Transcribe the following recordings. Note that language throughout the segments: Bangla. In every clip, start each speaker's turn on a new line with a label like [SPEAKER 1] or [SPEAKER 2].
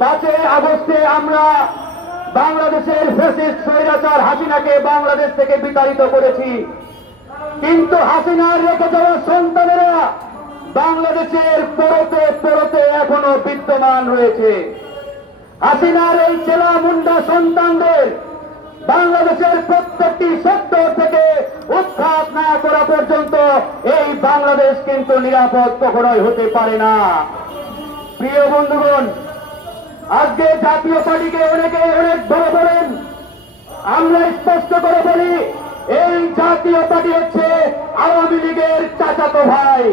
[SPEAKER 1] পাঁচই আগস্টে আমরা বাংলাদেশের ফেসিস্ট স্বৈরাচার হাসিনাকে বাংলাদেশ থেকে বিতাড়িত করেছি। কিন্তু হাসিনার রেখে যাওয়া সন্তানেরা বাংলাদেশের পরতে পরতে এখনও বিদ্যমান রয়েছে। হাসিনার এই চেলা মুন্ডা সন্তানদের বাংলাদেশের প্রত্যেকটি সেক্টর থেকে উৎখাত না করা পর্যন্ত এই বাংলাদেশ কিন্তু নিরাপদ কখনোই হতে পারে না। প্রিয় বন্ধুগণ আজকে জাতীয় পার্টিকে অনেকে অনেক বড় বলেন। আমরা স্পষ্ট করে বলি, এই জাতীয় পার্টি হচ্ছে আওয়ামী লীগের চাচাতো ভাই।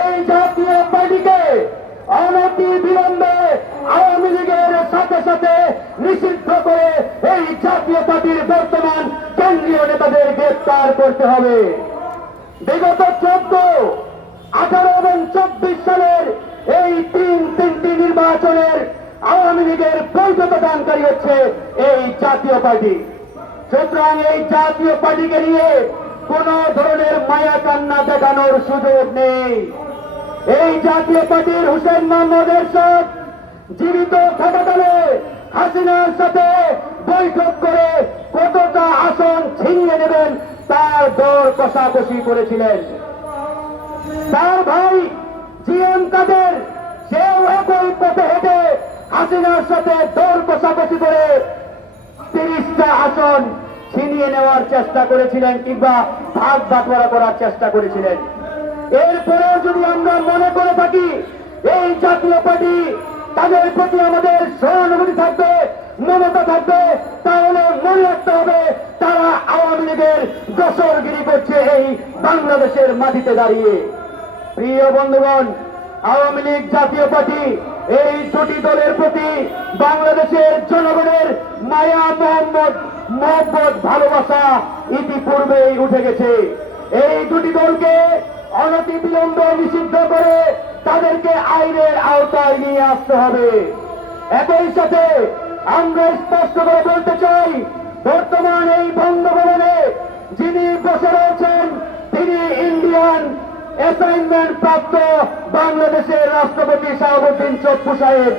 [SPEAKER 1] এই জাতীয় পার্টিকে অনতি বিলম্বে আওয়ামী লীগের সাথে সাথে নিষিদ্ধ করে এই জাতীয় পার্টির বর্তমান কেন্দ্রীয় নেতাদের গ্রেফতার করতে হবে। বিগত চোদ্দ, আঠারো এবং চব্বিশ সালের বৈধতা দানকারী হচ্ছে এই জাতীয় পার্টি। সুতরাং এই জাতীয় পার্টিকে নিয়ে কোন ধরনের মায়া কান্না দেখানোর সুযোগ নেই। এই জাতীয় পার্টির হুসেন মোহাম্মদ এরশাদ জীবিত থাকাকালে হাসিনার সাথে বৈঠক করে কতটা আসন ছিনিয়ে নেবেন তার দর কষাকষি করেছিলেন। তার ভাই জিএম কাদের, সেও একই পথে হেঁটে হাসিনার সাথে দর কষাকষি করে তিরিশটা আসন ছিনিয়ে নেওয়ার চেষ্টা করেছিলেন কিংবা ভাগ বাটোয়ারা করার চেষ্টা করেছিলেন। এরপরেও যদি আমরা মনে করে থাকি, এই জাতীয় পার্টি তাদের প্রতি আমাদের সহানুভূতি থাকবে, মমতা থাকবে, তাহলে মনে রাখতে হবে তারা আওয়ামী লীগের দশরগিরি করছে এই বাংলাদেশের মাটিতে দাঁড়িয়ে। প্রিয় বন্ধুগণ, আওয়ামী লীগ জাতীয় পার্টি এই দুটি দলের প্রতি বাংলাদেশের জনগণের মায়া, মোহাম্মদ মোহাম্মদ ভালোবাসা ইতিপূর্বেই উঠে গেছে। এই দুটি দলকে অনতি বিলম্বে নিষিদ্ধ করে তাদেরকে আইনের আওতায় নিয়ে আসতে হবে। একই সাথে আমরা স্পষ্ট করে বলতে চাই, বর্তমান এই বঙ্গভবনে যিনি বসে রয়েছেন, তিনি ইন্ডিয়ান অ্যাসাইনমেন্ট প্রাপ্ত বাংলাদেশের রাষ্ট্রপতি শাহাবুদ্দিন চপ্পু সাহেব।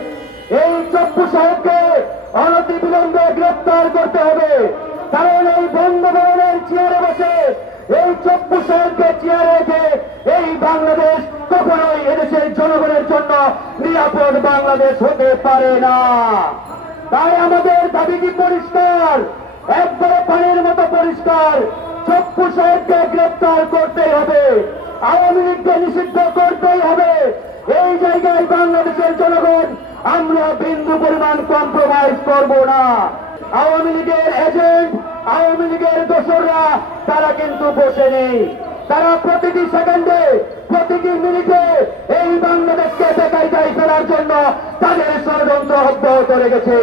[SPEAKER 1] এই চপ্পু সাহেবকে অনতি বিলম্বে গ্রেপ্তার করতে হবে। কারণ এই বঙ্গভবনের চেয়ারে বসে এই চপ্পু সাহেবকে চেয়ারে রেখে এই বাংলাদেশ কখনোই এদেশের জনগণের জন্য নিরাপদ বাংলাদেশ হতে পারে না। তাই আমাদের দাবি কি পরিষ্কার? একবারে পানির মতো পরিষ্কার। চপ্পু সাহেবকে গ্রেপ্তার করতে হবে। আওয়ামী লীগকে নিষিদ্ধ করতেই হবে। এই জায়গায় বাংলাদেশের জনগণ, আমরা বিন্দু পরিমাণ কম্প্রোমাইজ করব না। আওয়ামী লীগের এজেন্ট আওয়ামী লীগের দোসররা, তারা কিন্তু বসে নেই। তারা প্রতিটি সেকেন্ডে প্রতিটি মিনিটে এই বাংলাদেশকে বেকায়দায় ফেলার জন্য তাদের ষড়যন্ত্র অব্যাহত রেখেছে।